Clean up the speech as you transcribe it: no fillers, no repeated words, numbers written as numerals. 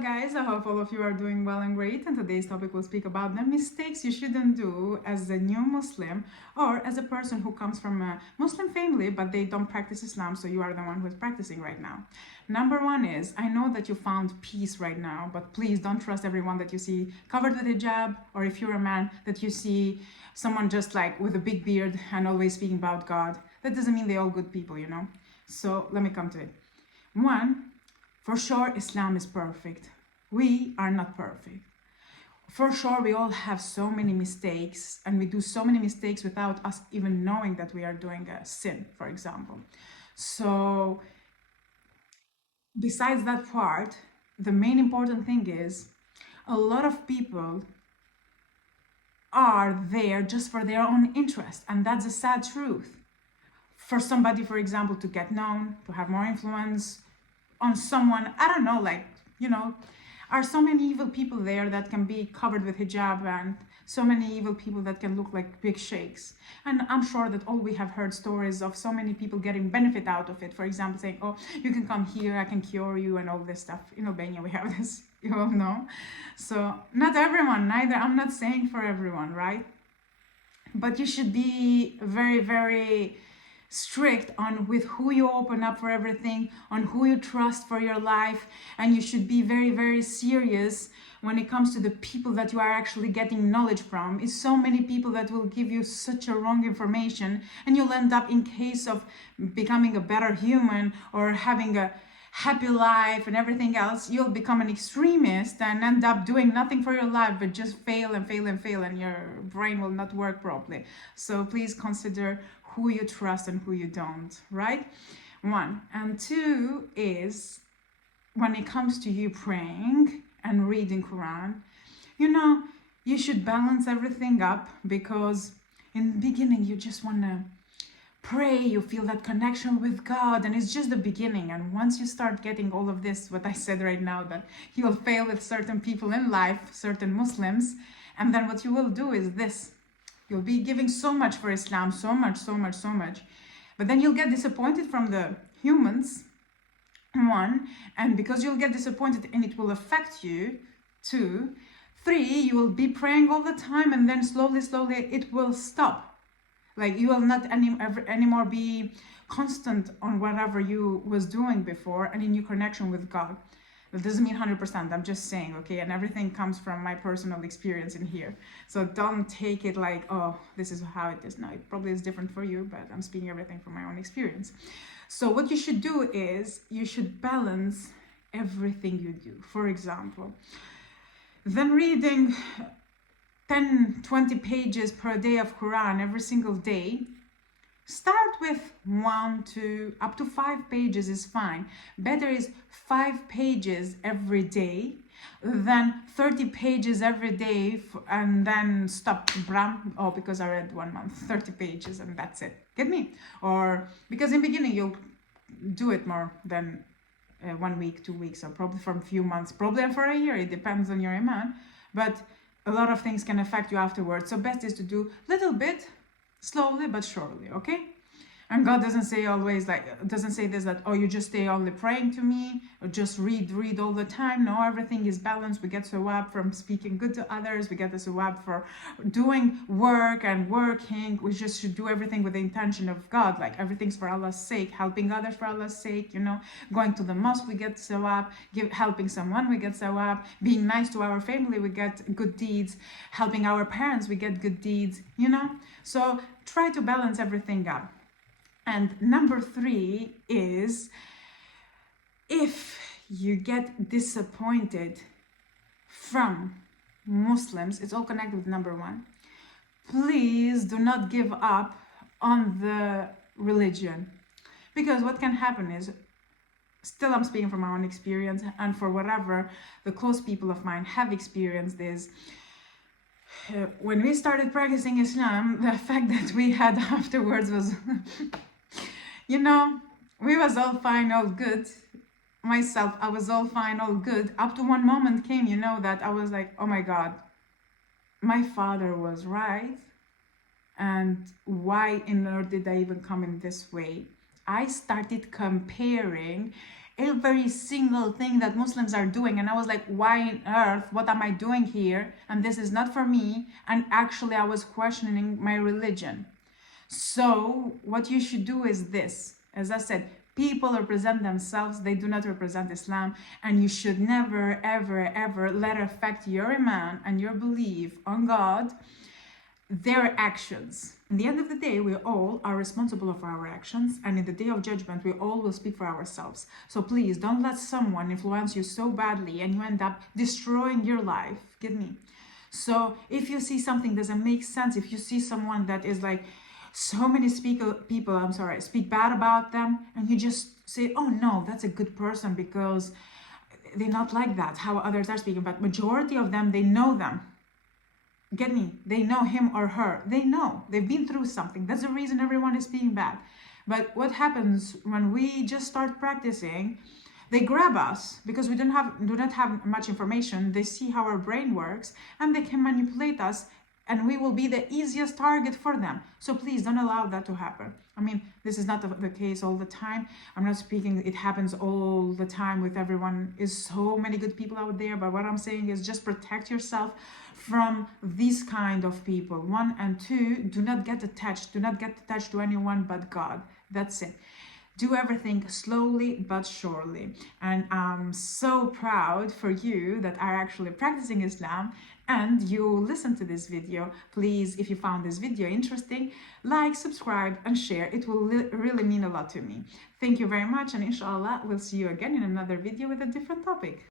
guys, I hope all of you are doing well and great, and today's topic will speak about the mistakes you shouldn't do as a new Muslim or as a person who comes from a Muslim family but they don't practice Islam, so you are the one who is practicing right now. Number one is, I know that you found peace right now, but please don't trust everyone that you see covered with hijab, or if you're a man that you see someone just like with a big beard and always speaking about God. That doesn't mean they're all good people, you know? So let me come to it. One, for sure, Islam is perfect. We are not perfect. For sure, we all have so many mistakes, and we do so many mistakes without us even knowing that we are doing a sin, for example. So, besides that part, the main important thing is a lot of people are there just for their own interest, and that's a sad truth. For somebody, for example, to get known, to have more influence on someone, I don't know, like, are so many evil people there that can be covered with hijab, and so many evil people that can look like big sheikhs. And I'm sure that all we have heard stories of so many people getting benefit out of it. For example, saying, oh, you can come here, I can cure you, and all this stuff. In Albania, we have this, you all know. So not everyone, neither. I'm not saying for everyone, right? But you should be very, very strict on with who you open up for everything, on who you trust for your life, and you should be very, very serious when it comes to the people that you are actually getting knowledge from. It's so many people that will give you such a wrong information, and you'll end up, in case of becoming a better human or having a happy life and everything else, you'll become an extremist and end up doing nothing for your life but just fail and fail and fail, and your brain will not work properly. So please consider who you trust and who you don't, right? One. And two is, when it comes to you praying and reading Quran, you should balance everything up, because in the beginning you just want to pray, you feel that connection with God, and it's just the beginning. And once you start getting all of this, what I said right now, that you will fail with certain people in life, certain Muslims, and then what you will do is this: you'll be giving so much for Islam, so much, but then you'll get disappointed from the humans, one, and because you'll get disappointed and it will affect you, two, three, you will be praying all the time, and then slowly it will stop. Like, you will not anymore be constant on whatever you was doing before and in your connection with God. That doesn't mean 100%, I'm just saying, okay? And everything comes from my personal experience in here. So don't take it like, oh, this is how it is. No, it probably is different for you, but I'm speaking everything from my own experience. So what you should do is, you should balance everything you do. For example, then reading 10, 20 pages per day of Quran every single day. Start with 1, 2, up to 5 pages is fine. Better is 5 pages every day than 30 pages every day and then stop. Oh, because I read 1 month, 30 pages and that's it. Get me? Or because in the beginning you'll do it more than 1 week, 2 weeks, or probably for a few months, probably for a year. It depends on your iman. But a lot of things can affect you afterwards. So best is to do little bit, slowly but surely, okay? And God doesn't say always, like, doesn't say this, that, oh, you just stay only praying to me, or just read all the time. No, everything is balanced. We get sawab from speaking good to others. We get the sawab for doing work and working. We just should do everything with the intention of God. Like, everything's for Allah's sake, helping others for Allah's sake, going to the mosque, we get sawab, helping someone, we get sawab, being nice to our family, we get good deeds, helping our parents, we get good deeds, So try to balance everything up. And number 3 is, if you get disappointed from Muslims, it's all connected with number 1. Please do not give up on the religion. Because what can happen is, still I'm speaking from my own experience, and for whatever the close people of mine have experienced is, when we started practicing Islam, the effect that we had afterwards was we was all fine, all good. Myself, I was all fine, all good. Up to one moment came, that I was like, oh my God, my father was right. And why in earth did I even come in this way? I started comparing every single thing that Muslims are doing. And I was like, why on earth? What am I doing here? And this is not for me. And actually, I was questioning my religion. So what you should do is this. As I said, people represent themselves, they do not represent Islam, and you should never, ever, ever let it affect your iman and your belief on God, their actions. In the end of the day, we all are responsible for our actions, and in the day of judgment, we all will speak for ourselves. So please don't let someone influence you so badly and you end up destroying your life. Get me? So if you see something doesn't make sense, if you see someone that is like, so many speak bad about them, and you just say, oh no, that's a good person because they're not like that, how others are speaking. But majority of them, they know them. Get me? They know him or her. They know. They've been through something. That's the reason everyone is speaking bad. But what happens when we just start practicing? They grab us because we do not have much information. They see how our brain works and they can manipulate us, and we will be the easiest target for them. So please don't allow that to happen. I mean, this is not the case all the time. I'm not speaking, it happens all the time with everyone. There's so many good people out there, but what I'm saying is just protect yourself from these kind of people. 1 and 2, do not get attached. Do not get attached to anyone but God. That's it. Do everything slowly but surely. And I'm so proud for you that are actually practicing Islam and you listen to this video. Please, if you found this video interesting, like, subscribe and share. It will really mean a lot to me. Thank you very much, and inshallah we'll see you again in another video with a different topic.